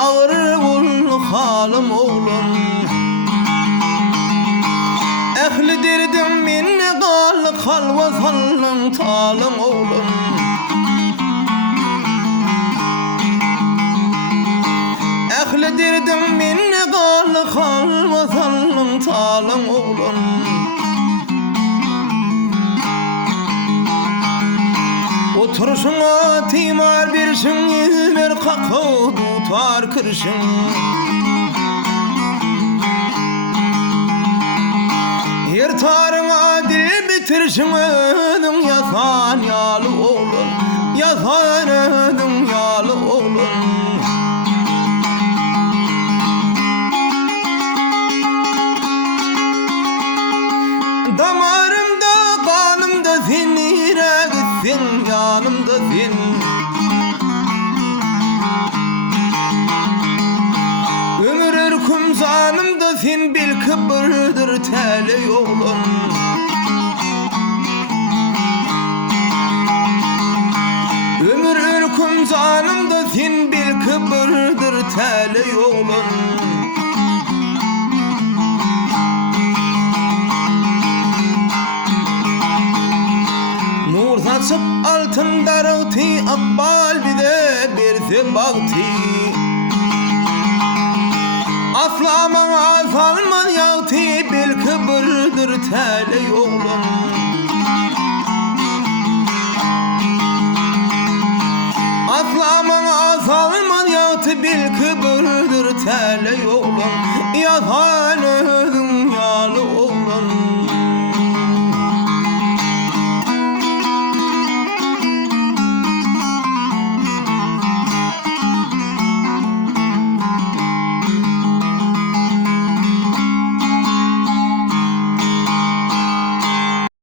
ağır ul halim oğlum. Ehli derdim minni gal halva sallın talim oğlum. Ehli derdim minni gal halva sallın talim oğlum. Oturuşuna timar birsin, İzmir kakao tutar kırşın. Yırtarına dil bitirsin, ödüm yasan yalı oğlum. Yasan ödüm yalı oğlum. Damarımda kanımda sen, nere gitsin yanımda sen. Ömür ürküm zanımda sen, bil kıbırdır teli oğlum. Ömür ürküm zanımda sen, bil kıbırdır teli oğlum. Nur saçıp altın darıtı, akbal bir de birse baktı. Aslaman azalman yağtı, bil kıbırdır teli oğlum. Aslaman azalman yağtı, bil kıbırdır teli oğlum. Yazar